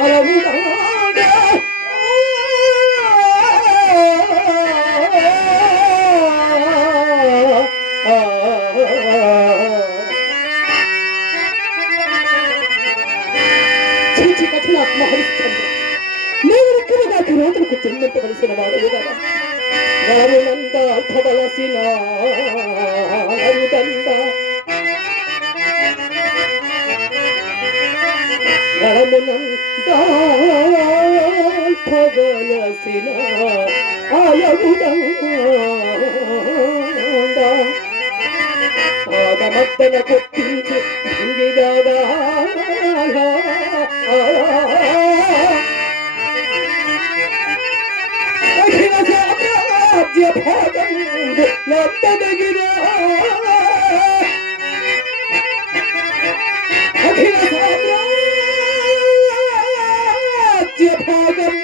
అలముగానే చీచి కఠినాత్మ హరిశ్చంద్ర నేను ఎక్కడగా పురాతనకు చెందింపవలసిన వాడు కదా గళమునంద అర్థవలసిన అరుదండ గళమునంద అర్థవలసిన అలరుదండ ఆగమత్తన కొట్టించు భంగిగాగా అఖిల సామ్రాజ్య భాగం నందనగిరా అఖిల సామ్రాజ్య భాగం